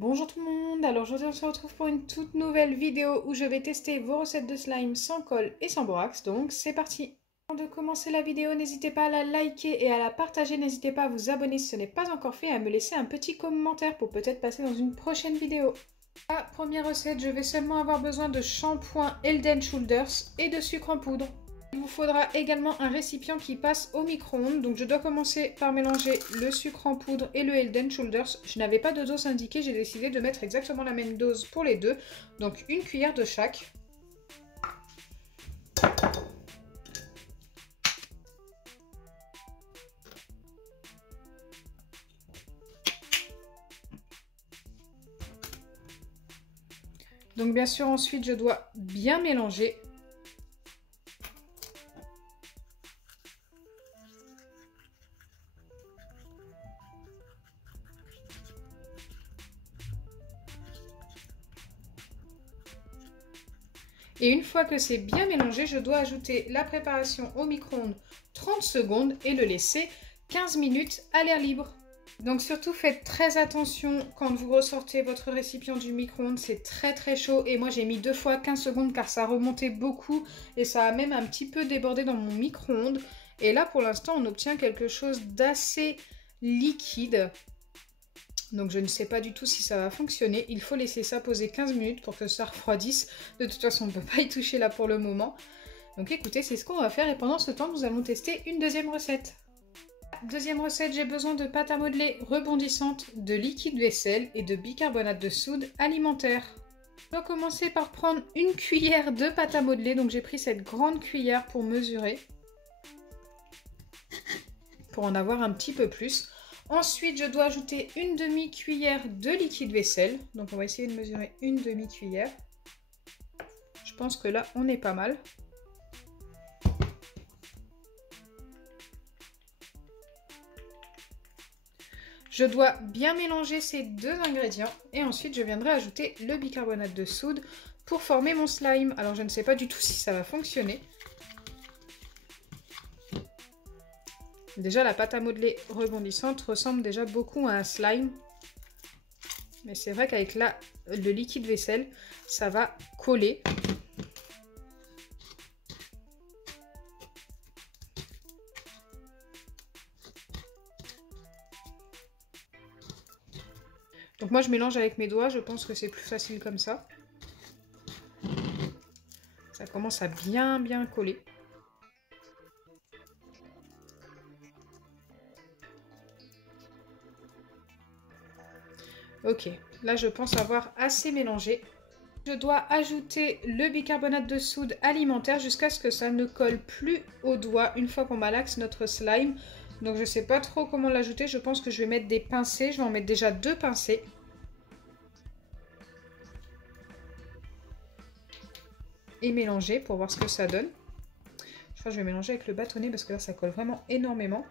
Bonjour tout le monde, alors aujourd'hui on se retrouve pour une toute nouvelle vidéo où je vais tester vos recettes de slime sans colle et sans borax, donc c'est parti. Avant de commencer la vidéo, n'hésitez pas à la liker et à la partager, n'hésitez pas à vous abonner si ce n'est pas encore fait et à me laisser un petit commentaire pour peut-être passer dans une prochaine vidéo. La première recette, je vais seulement avoir besoin de shampoing Head & Shoulders et de sucre en poudre. Il vous faudra également un récipient qui passe au micro-ondes. Donc je dois commencer par mélanger le sucre en poudre et le Head & Shoulders. Je n'avais pas de dose indiquée, j'ai décidé de mettre exactement la même dose pour les deux. Donc une cuillère de chaque. Donc bien sûr ensuite je dois bien mélanger. Et une fois que c'est bien mélangé, je dois ajouter la préparation au micro-ondes 30 secondes et le laisser 15 minutes à l'air libre. Donc surtout faites très attention quand vous ressortez votre récipient du micro-ondes, c'est très chaud et moi j'ai mis 2 fois 15 secondes car ça remontait beaucoup et ça a même un petit peu débordé dans mon micro-ondes. Et là pour l'instant on obtient quelque chose d'assez liquide. Donc je ne sais pas du tout si ça va fonctionner. Il faut laisser ça poser 15 minutes pour que ça refroidisse. De toute façon, on ne peut pas y toucher là pour le moment. Donc écoutez, c'est ce qu'on va faire. Et pendant ce temps, nous allons tester une deuxième recette. Deuxième recette, j'ai besoin de pâte à modeler rebondissante, de liquide vaisselle et de bicarbonate de soude alimentaire. On va commencer par prendre une cuillère de pâte à modeler. Donc j'ai pris cette grande cuillère pour mesurer. Pour en avoir un petit peu plus. Ensuite, je dois ajouter une demi-cuillère de liquide vaisselle. Donc, on va essayer de mesurer une demi-cuillère. Je pense que là, on est pas mal. Je dois bien mélanger ces deux ingrédients. Et ensuite, je viendrai ajouter le bicarbonate de soude pour former mon slime. Alors, je ne sais pas du tout si ça va fonctionner. Déjà, la pâte à modeler rebondissante ressemble déjà beaucoup à un slime. Mais c'est vrai qu'avec le liquide vaisselle, ça va coller. Donc moi, je mélange avec mes doigts. Je pense que c'est plus facile comme ça. Ça commence à bien coller. Ok, là je pense avoir assez mélangé. Je dois ajouter le bicarbonate de soude alimentaire jusqu'à ce que ça ne colle plus aux doigts une fois qu'on malaxe notre slime. Donc je ne sais pas trop comment l'ajouter, je pense que je vais mettre des pincées, je vais en mettre déjà 2 pincées. Et mélanger pour voir ce que ça donne. Je crois que je vais mélanger avec le bâtonnet parce que là ça colle vraiment énormément.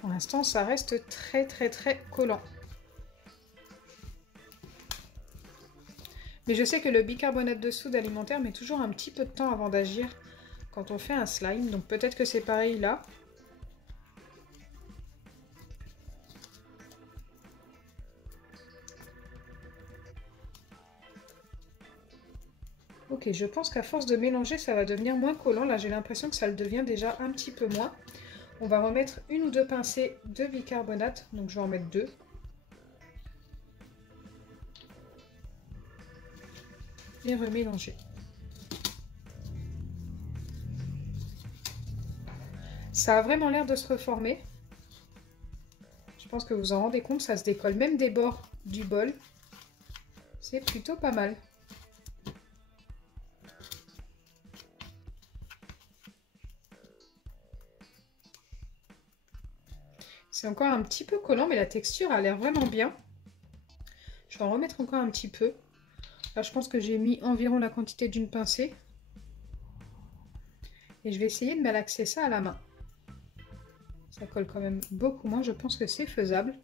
Pour l'instant, ça reste très collant. Mais je sais que le bicarbonate de soude alimentaire met toujours un petit peu de temps avant d'agir quand on fait un slime. Donc peut-être que c'est pareil là. Ok, je pense qu'à force de mélanger, ça va devenir moins collant. Là, j'ai l'impression que ça le devient déjà un petit peu moins. On va remettre 1 ou 2 pincées de bicarbonate. Donc, je vais en mettre 2. Et remélanger. Ça a vraiment l'air de se reformer. Je pense que vous vous en rendez compte, ça se décolle même des bords du bol. C'est plutôt pas mal. C'est encore un petit peu collant, mais la texture a l'air vraiment bien. Je vais en remettre encore un petit peu. Là, je pense que j'ai mis environ la quantité d'une pincée. Et je vais essayer de malaxer ça à la main. Ça colle quand même beaucoup moins, je pense que c'est faisable.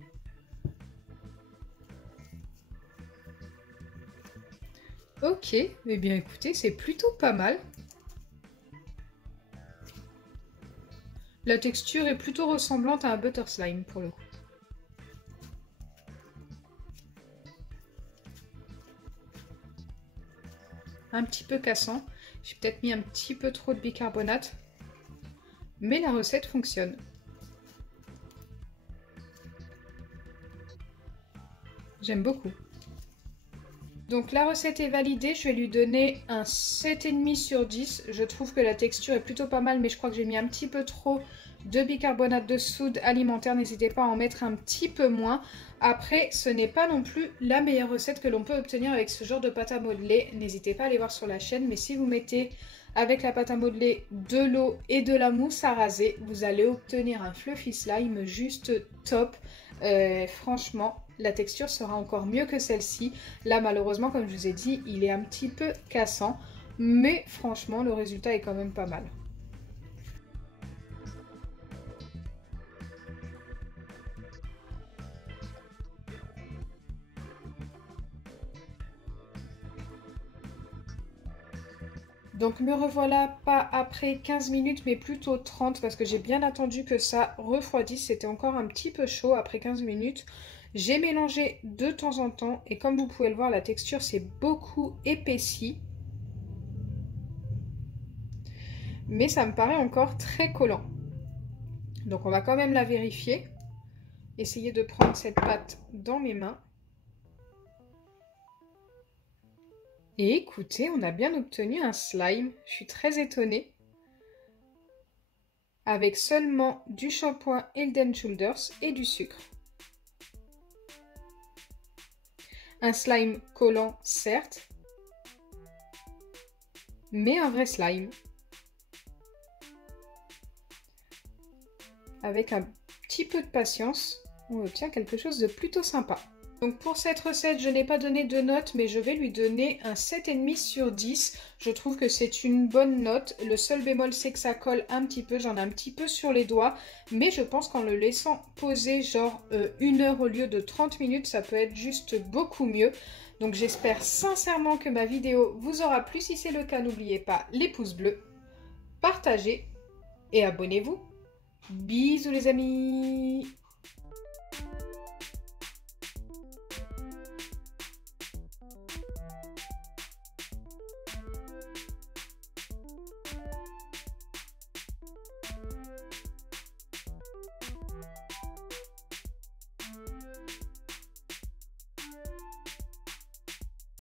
Ok, eh bien écoutez, c'est plutôt pas mal. La texture est plutôt ressemblante à un butter slime pour le coup. Un petit peu cassant. J'ai peut-être mis un petit peu trop de bicarbonate. Mais la recette fonctionne. J'aime beaucoup. Donc la recette est validée, je vais lui donner un 7,5 sur 10. Je trouve que la texture est plutôt pas mal, mais je crois que j'ai mis un petit peu trop de bicarbonate de soude alimentaire. N'hésitez pas à en mettre un petit peu moins. Après, ce n'est pas non plus la meilleure recette que l'on peut obtenir avec ce genre de pâte à modeler. N'hésitez pas à aller voir sur la chaîne, mais si vous mettez avec la pâte à modeler de l'eau et de la mousse à raser, vous allez obtenir un fluffy slime juste top. Franchement, la texture sera encore mieux que celle-ci. Là, malheureusement, comme je vous ai dit, il est un petit peu cassant. Mais franchement, le résultat est quand même pas mal. Donc me revoilà pas après 15 minutes mais plutôt 30 parce que j'ai bien attendu que ça refroidisse. C'était encore un petit peu chaud après 15 minutes. J'ai mélangé de temps en temps et comme vous pouvez le voir, la texture s'est beaucoup épaissie. Mais ça me paraît encore très collant. Donc on va quand même la vérifier. Essayer de prendre cette pâte dans mes mains. Et écoutez, on a bien obtenu un slime. Je suis très étonnée. Avec seulement du shampoing Head & Shoulders et du sucre. Un slime collant, certes, mais un vrai slime. Avec un petit peu de patience, on obtient quelque chose de plutôt sympa. Donc pour cette recette, je n'ai pas donné de note, mais je vais lui donner un 7,5 sur 10. Je trouve que c'est une bonne note. Le seul bémol, c'est que ça colle un petit peu. J'en ai un petit peu sur les doigts. Mais je pense qu'en le laissant poser genre 1 heure au lieu de 30 minutes, ça peut être juste beaucoup mieux. Donc j'espère sincèrement que ma vidéo vous aura plu. Si c'est le cas, n'oubliez pas les pouces bleus, partagez et abonnez-vous. Bisous les amis!